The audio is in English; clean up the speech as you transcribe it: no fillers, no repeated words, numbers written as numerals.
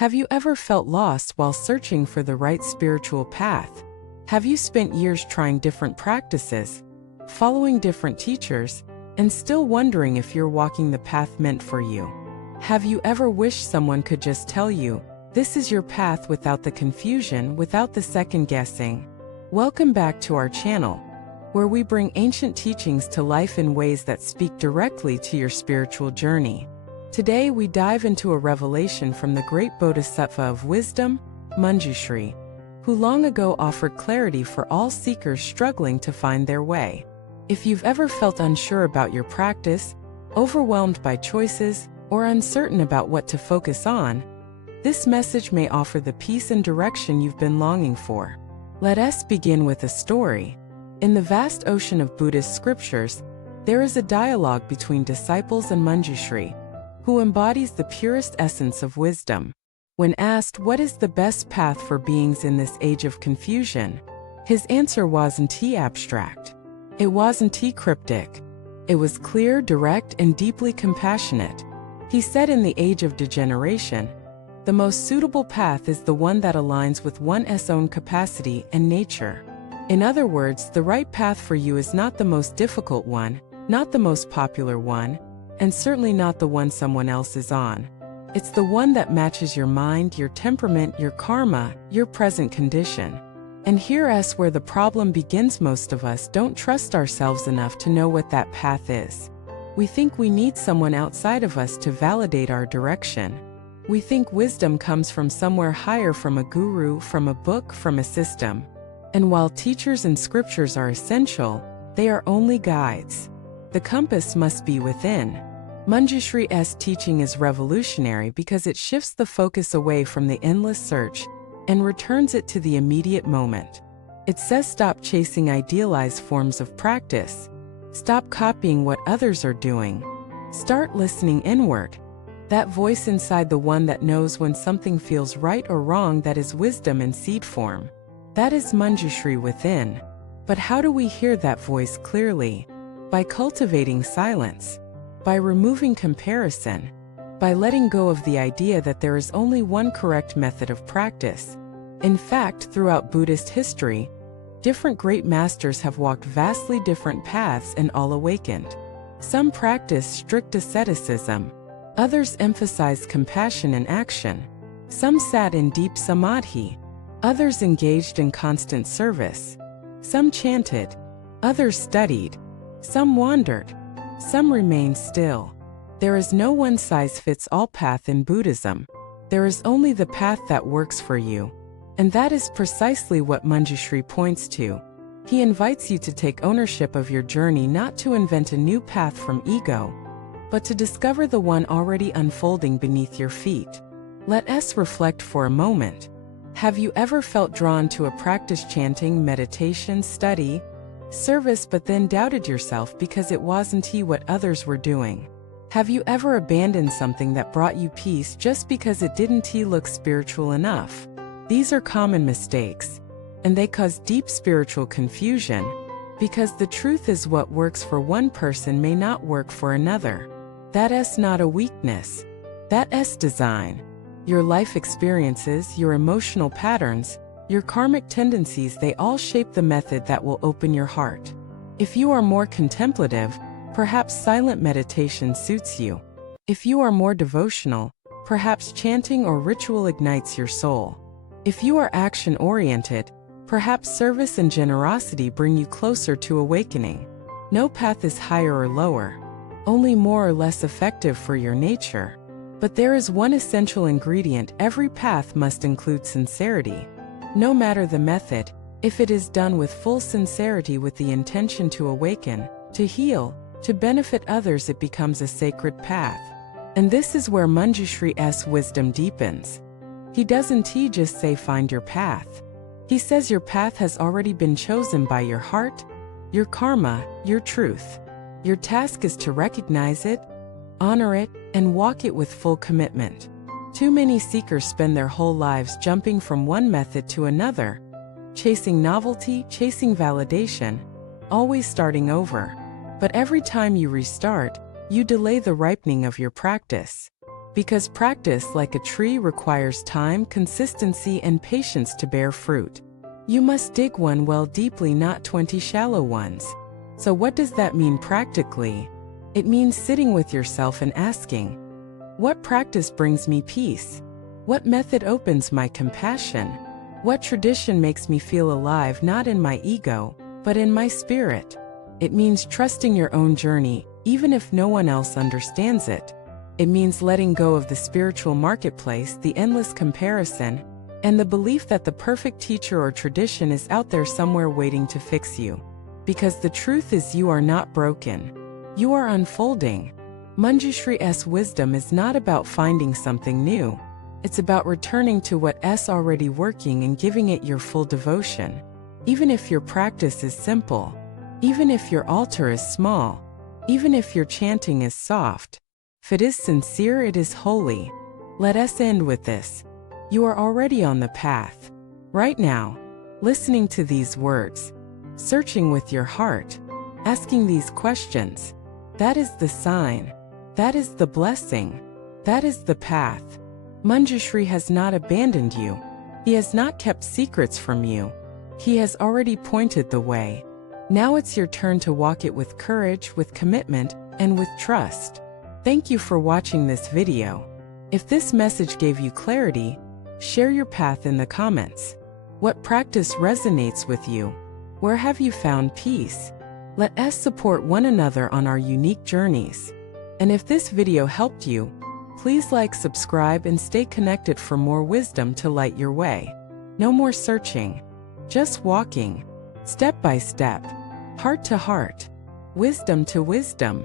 Have you ever felt lost while searching for the right spiritual path? Have you spent years trying different practices, following different teachers, and still wondering if you're walking the path meant for you? Have you ever wished someone could just tell you, this is your path, without the confusion, without the second guessing? Welcome back to our channel, where we bring ancient teachings to life in ways that speak directly to your spiritual journey. Today we dive into a revelation from the great Bodhisattva of wisdom, Manjushri, who long ago offered clarity for all seekers struggling to find their way. If you've ever felt unsure about your practice, overwhelmed by choices, or uncertain about what to focus on, this message may offer the peace and direction you've been longing for. Let us begin with a story. In the vast ocean of Buddhist scriptures, there is a dialogue between disciples and Manjushri, who embodies the purest essence of wisdom. When asked what is the best path for beings in this age of confusion, his answer wasn't abstract. It wasn't cryptic. It was clear, direct, and deeply compassionate. He said, in the age of degeneration, the most suitable path is the one that aligns with one's own capacity and nature. In other words, the right path for you is not the most difficult one, not the most popular one, and certainly not the one someone else is on. It's the one that matches your mind, your temperament, your karma, your present condition. And here's where the problem begins. Most of us don't trust ourselves enough to know what that path is. We think we need someone outside of us to validate our direction. We think wisdom comes from somewhere higher, from a guru, from a book, from a system. And while teachers and scriptures are essential, they are only guides. The compass must be within. Manjushri's teaching is revolutionary because it shifts the focus away from the endless search and returns it to the immediate moment. It says, stop chasing idealized forms of practice. Stop copying what others are doing. Start listening inward. That voice inside, the one that knows when something feels right or wrong, that is wisdom in seed form. That is Manjushri within. But how do we hear that voice clearly? By cultivating silence. By removing comparison, by letting go of the idea that there is only one correct method of practice. In fact, throughout Buddhist history, different great masters have walked vastly different paths and all awakened. Some practiced strict asceticism, others emphasized compassion and action. Some sat in deep samadhi, others engaged in constant service. Some chanted, others studied, some wandered. Some remain still. There is no one-size-fits-all path in Buddhism. There is only the path that works for you. And that is precisely what Manjushri points to. He invites you to take ownership of your journey, not to invent a new path from ego, but to discover the one already unfolding beneath your feet. Let us reflect for a moment. Have you ever felt drawn to a practice, chanting, meditation, study, service, but then doubted yourself because it wasn't what others were doing? Have you ever abandoned something that brought you peace just because it didn't look spiritual enough? These are common mistakes, and they cause deep spiritual confusion, because the truth is, what works for one person may not work for another. That's not a weakness. That's design. Your life experiences, your emotional patterns, your karmic tendencies, they all shape the method that will open your heart. If you are more contemplative, perhaps silent meditation suits you. If you are more devotional, perhaps chanting or ritual ignites your soul. If you are action-oriented, perhaps service and generosity bring you closer to awakening. No path is higher or lower, only more or less effective for your nature. But there is one essential ingredient: every path must include sincerity. No matter the method, if it is done with full sincerity, with the intention to awaken, to heal, to benefit others, it becomes a sacred path. And this is where Manjushri's wisdom deepens. He doesn't just say, find your path. He says your path has already been chosen by your heart, your karma, your truth. Your task is to recognize it, honor it, and walk it with full commitment. Too many seekers spend their whole lives jumping from one method to another, chasing novelty, chasing validation, always starting over. But every time you restart, you delay the ripening of your practice. Because practice, like a tree, requires time, consistency, and patience to bear fruit. You must dig one well deeply, not 20 shallow ones. So what does that mean practically? It means sitting with yourself and asking, what practice brings me peace? What method opens my compassion? What tradition makes me feel alive, not in my ego, but in my spirit? It means trusting your own journey, even if no one else understands it. It means letting go of the spiritual marketplace, the endless comparison, and the belief that the perfect teacher or tradition is out there somewhere waiting to fix you. Because the truth is, you are not broken. You are unfolding. Manjushri's wisdom is not about finding something new. It's about returning to what's already working and giving it your full devotion. Even if your practice is simple, even if your altar is small, even if your chanting is soft, if it is sincere, it is holy. Let us end with this. You are already on the path. Right now, listening to these words, searching with your heart, asking these questions. That is the sign. That is the blessing. That is the path. Manjushri has not abandoned you. He has not kept secrets from you. He has already pointed the way. Now it's your turn to walk it with courage, with commitment, and with trust. Thank you for watching this video. If this message gave you clarity, share your path in the comments. What practice resonates with you? Where have you found peace? Let us support one another on our unique journeys. And if this video helped you, please like, subscribe, and stay connected for more wisdom to light your way. No more searching, just walking, step by step, heart to heart, wisdom to wisdom.